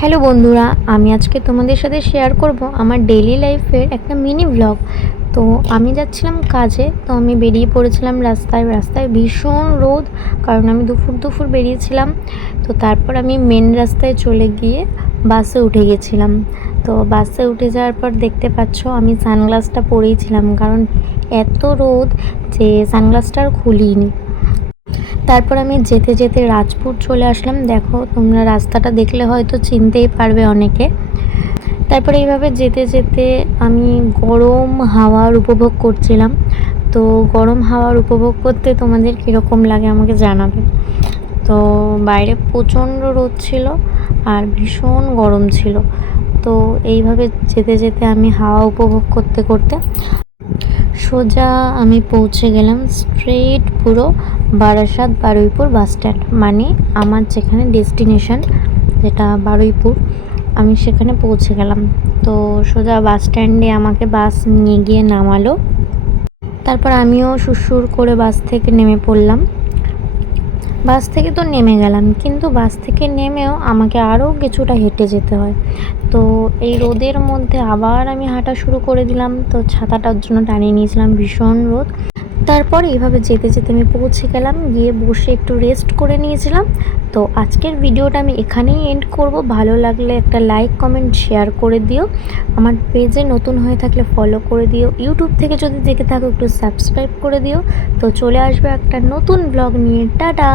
Hello বন্ধুরা, আমি আজকে তোমাদের সাথে শেয়ার করব আমার ডেইলি লাইফের একটা মিনি ব্লগ। তো আমি যাচ্ছিলাম কাজে, তো আমি বেরিয়ে পড়েছিলাম রাস্তায়। রাস্তায় ভীষণ রোদ, কারণ আমি দুপুর বেরিয়েছিলাম। তো তারপর আমি মেন রাস্তায় চলে গিয়ে বাসে উঠে গেছিলাম। তো বাসে উঠে যাওয়ার পর দেখতে পাচ্ছ আমি সানগ্লাসটা পরেইছিলাম, কারণ এত রোদ যে সানগ্লাসটা আর খুলিনি। তারপর আমি যেতে যেতে রাজপুর চলে আসলাম। দেখো তোমরা রাস্তাটা দেখলে হয়তো চিনতেই পারবে অনেকে। তারপরে এইভাবে যেতে যেতে আমি গরম হাওয়ার উপভোগ করছিলাম। তো গরম হাওয়ার উপভোগ করতে তোমাদের কীরকম লাগে আমাকে জানাবে। তো বাইরে প্রচণ্ড রোদ ছিল আর ভীষণ গরম ছিল। তো এইভাবে যেতে যেতে আমি হাওয়া উপভোগ করতে করতে সোজা আমি পৌঁছে গেলাম স্ট্রেট পুরো বারাসাত বারুইপুর বাস স্ট্যান্ড, মানে আমার যেখানে ডেস্টিনেশন যেটা বারুইপুর, আমি সেখানে পৌঁছে গেলাম। তো সোজা বাস স্ট্যান্ডে আমাকে বাস নিয়ে গিয়ে নামালো। তারপর আমিও সুরসুর করে বাস থেকে নেমে পড়লাম। বাস থেকে তো নেমে গেলাম, কিন্তু বাস থেকে নেমেও আমাকে আরও কিছুটা হেঁটে যেতে হয়। তো এই রোদের মধ্যে আবার আমি হাঁটা শুরু করে দিলাম। তো ছাতাটার জন্য টানিয়ে নিয়েছিলাম, ভীষণ রোদ। তারপর এইভাবে যেতে যেতে আমি পৌঁছে গেলাম, গিয়ে বসে একটু রেস্ট করে নিয়েছিলাম। তো আজকের ভিডিওটা আমি এখানেই এন্ড করব। ভালো লাগলে একটা লাইক কমেন্ট শেয়ার করে দিও। আমার পেজে নতুন হয়ে থাকলে ফলো করে দিও। ইউটিউব থেকে যদি দেখে থাকো একটু সাবস্ক্রাইব করে দিও। তো চলে আসবে একটা নতুন ব্লগ নিয়ে। টাটা।